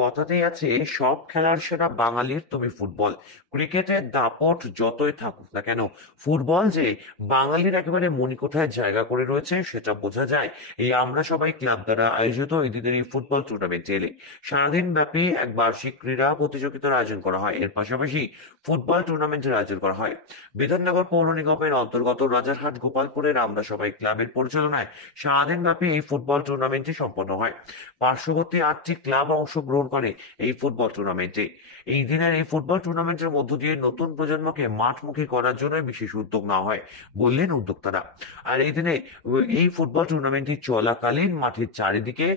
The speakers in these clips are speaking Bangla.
কথাতেই আছে, সব খেলার সেরা বাঙালির তুমি ফুটবল। ক্রিকেটের দাপট যতই থাকুক না কেন, ফুটবল যে বাঙালির একেবারে মণিকোঠায় জায়গা করে রয়েছে সেটা বোঝা যায় এই আমরা সবাই ক্লাব দ্বারা আয়োজিত এই দিনের এই ফুটবল টুর্নামেন্ট এলে। সারাদিন ব্যাপী এক বার্ষিক ক্রীড়া প্রতিযোগিতার আয়োজন করা হয়, এর পাশাপাশি ফুটবল টুর্নামেন্টের আয়োজন করা হয়। বিধাননগর পৌর নিগমের অন্তর্গত রাজারহাট গোপালপুরের আমরা সবাই ক্লাবের পরিচালনায় সারাদিন ব্যাপী এই ফুটবল টুর্নামেন্টটি সম্পন্ন হয়। পার্শ্ববর্তী 8টি ক্লাব অংশগ্রহণ করে এই ফুটবল টুর্নামেন্টে। এই দিনের এই ফুটবল টুর্নামেন্টের মধ্য দিয়ে নতুন প্রজন্মকে মাঠমুখী করার জন্য বিশেষ উদ্যোগ নেওয়া হয় বললেন উদ্যোক্তারা। আর এই দিনে এই ফুটবল টুর্নামেন্টটি চলাকালীন মাঠের চারিদিকে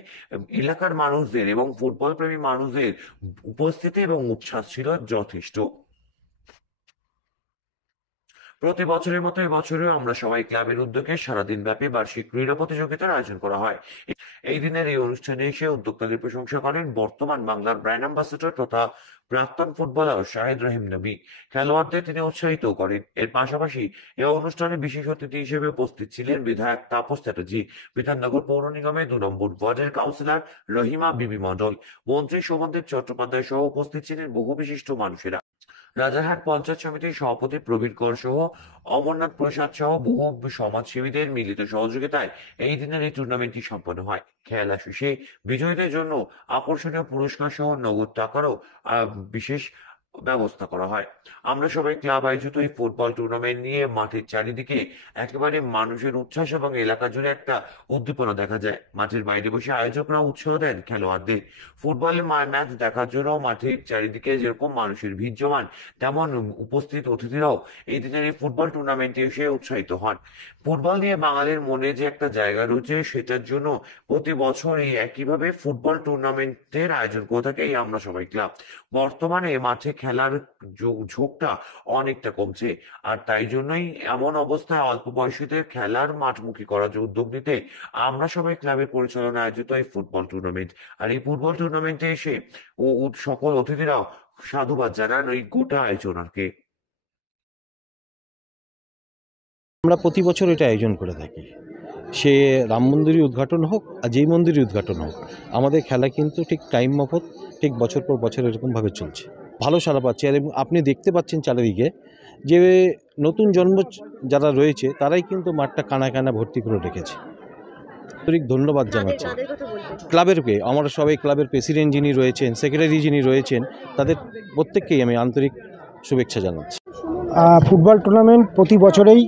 এলাকার মানুষদের এবং ফুটবল প্রেমী মানুষদের উপস্থিতি এবং উচ্ছ্বাস ছিল যথেষ্ট। প্রতি বছরের মতো এবছরেও আমরা সবাই ক্লাবের উদ্যোগে সারাদিন ব্যাপী বার্ষিক ক্রীড়া প্রতিযোগিতার আয়োজন করা হয়। এই দিনের এই অনুষ্ঠানে এসে উদ্যোক্তাদের প্রশংসা করেন বর্তমান বাংলার ব্র্যান্ড অ্যাম্বাসেডর তথা প্রাক্তন ফুটবলার শাহিদ রহিম নবী। খেলোয়াড়দের তিনি উৎসাহিত করেন। এর পাশাপাশি এই অনুষ্ঠানে বিশেষ অতিথি হিসেবে উপস্থিত ছিলেন বিধায়ক তাপস চ্যাটার্জি, বিধাননগর পৌর নিগমের 2 নম্বর ওয়ার্ডের কাউন্সিলর রহিমা বিবি মণ্ডল, মন্ত্রী শোভনদেব চট্টোপাধ্যায় সহ উপস্থিত ছিলেন বহু বিশিষ্ট মানুষেরা। রাজারহাট পঞ্চায়েত সমিতির সভাপতি প্রবীর কর সহ অমরনাথ প্রসাদ সহ বহু সমাজসেবীদের মিলিত সহযোগিতায় এই দিনের এই টুর্নামেন্টটি সম্পন্ন হয়। খেলা শেষে বিজয়ীদের জন্য আকর্ষণীয় পুরস্কার সহ নগদ টাকারও বিশেষ ব্যবস্থা করা হয়। আমরা সবাই ক্লাব আয়োজিত এই ফুটবল টুর্নামেন্ট নিয়ে মাঠের চারিদিকে একেবারে মানুষের উচ্ছ্বাস এবং এলাকা জুড়ে একটা উদ্দীপনা দেখা যায়। মাঠের বাইরে বসে আয়োজকরা উৎসাহ দেন খেলোয়াড়দের। ফুটবলের ম্যাচ দেখার জন্য মাঠের চারিদিকে যেরকম মানুষের ভিড় জমান, তেমন উপস্থিত অতিথিরাও এই দিনের এই ফুটবল টুর্নামেন্টে এসে উৎসাহিত হন। ফুটবল নিয়ে বাঙালির মনে যে একটা জায়গা রয়েছে সেটার জন্য প্রতি বছর এই একইভাবে ফুটবল টুর্নামেন্টের আয়োজন করে থাকে এই আমরা সবাই ক্লাব। বর্তমানে মাঠে খেলার ঝোঁকটা অনেকটা কমছে, আর তাই জন্যই এমন অবস্থায় অল্প বয়সীদের খেলার মাঠমুখী করার যে উদ্যোগ নিতে আমরা সবাই ক্লাবের পরিচালনায় আয়োজিত এই ফুটবল টুর্নামেন্ট। আর এই ফুটবল টুর্নামেন্টে এসে সকল অতিথিরাও সাধুবাদ জানান ওই গোটা আয়োজনকে। আমরা প্রতি বছর এটা আয়োজন করে থাকি, সে রাম মন্দিরের উদ্ঘাটন হোক আর যেই মন্দিরের উদ্ঘাটন হোক, আমাদের খেলা কিন্তু ঠিক টাইম মাফত ঠিক বছর পর বছর এরকমভাবে চলছে। ভালো সাড়া পাচ্ছে। আর আপনি দেখতে পাচ্ছেন চারিদিকে যে নতুন জন্ম যারা রয়েছে তারাই কিন্তু মাঠটা কানা কানা ভর্তি করে রেখেছে। ধন্যবাদ জানাচ্ছি ক্লাবেরকে। আমরা সবাই ক্লাবের প্রেসিডেন্ট যিনি রয়েছেন, সেক্রেটারি যিনি রয়েছেন, তাদের প্রত্যেককেই আমি আন্তরিক শুভেচ্ছা জানাচ্ছি। ফুটবল টুর্নামেন্ট প্রতি বছরেই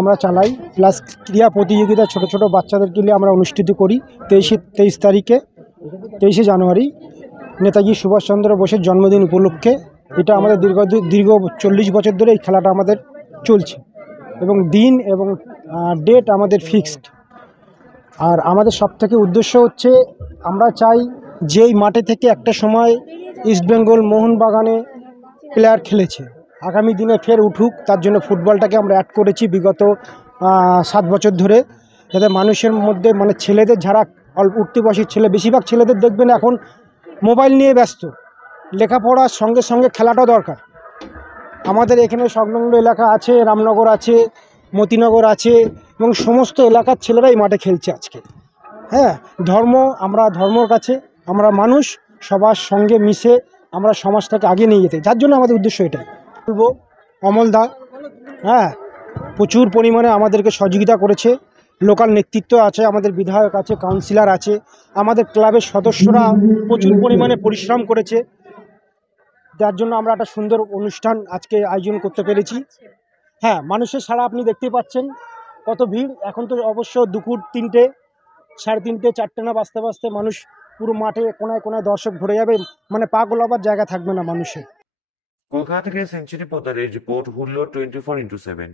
আমরা চালাই, প্লাস ক্রীড়া প্রতিযোগিতা ছোট ছোট বাচ্চাদেরকে নিয়ে আমরা অনুষ্ঠিত করি। 23 জানুয়ারি নেতাজি সুভাষচন্দ্র বোসের জন্মদিন উপলক্ষে। এটা আমাদের দীর্ঘ 40 বছর ধরে এই খেলাটা আমাদের চলছে এবং দিন এবং ডেট আমাদের ফিক্সড। আর আমাদের সবথেকে উদ্দেশ্য হচ্ছে আমরা চাই যেই মাঠে থেকে একটা সময় ইস্টবেঙ্গল মোহনবাগানে প্লেয়ার খেলেছে, আগামী দিনে ফের উঠুক, তার জন্য ফুটবলটাকে আমরা অ্যাড করেছি বিগত 7 বছর ধরে, যাতে মানুষের মধ্যে মানে ছেলেদের যারা উঠতি বয়সী ছেলে, বেশিরভাগ ছেলেদের দেখবেন এখন মোবাইল নিয়ে ব্যস্ত, লেখাপড়ার সঙ্গে সঙ্গে খেলাটা দরকার। আমাদের এখানে সংলগ্ন এলাকা আছে, রামনগর আছে, মতিনগর আছে এবং সমস্ত এলাকার ছেলেরা এই মাঠে খেলছে আজকে। হ্যাঁ, আমরা ধর্মর কাছে, আমরা মানুষ সবার সঙ্গে মিশে আমরা সমাজটাকে আগে নিয়ে যেতে, যার জন্য আমাদের উদ্দেশ্য এটাই। বলবো অমলদা, হ্যাঁ, প্রচুর পরিমাণে আমাদেরকে সহযোগিতা করেছে। লোকাল নেতৃত্ব আছে, আমাদের বিধায়ক আছে, কাউন্সিলর আছে, আমাদের ক্লাবের সদস্যরা প্রচুর পরিমাণে পরিশ্রম করেছে, যার জন্য আমরা একটা সুন্দর অনুষ্ঠান আজকে আয়োজন করতে পেরেছি। হ্যাঁ, মানুষের সাড়া আপনি দেখতেই পাচ্ছেন, কত ভিড়। এখন তো অবশ্য দুপুর 3টে, 3:30, 4টে না বাজতে বাজতে মানুষ পুরো মাঠে কোনায় কোনায় দর্শক ভরে যাবে, মানে পা গোলাবার জায়গা থাকবে না মানুষের। কলকাতা থেকে সেঞ্চুরি পোদ্দারের রিপোর্ট, হুল্লোড় 24x7।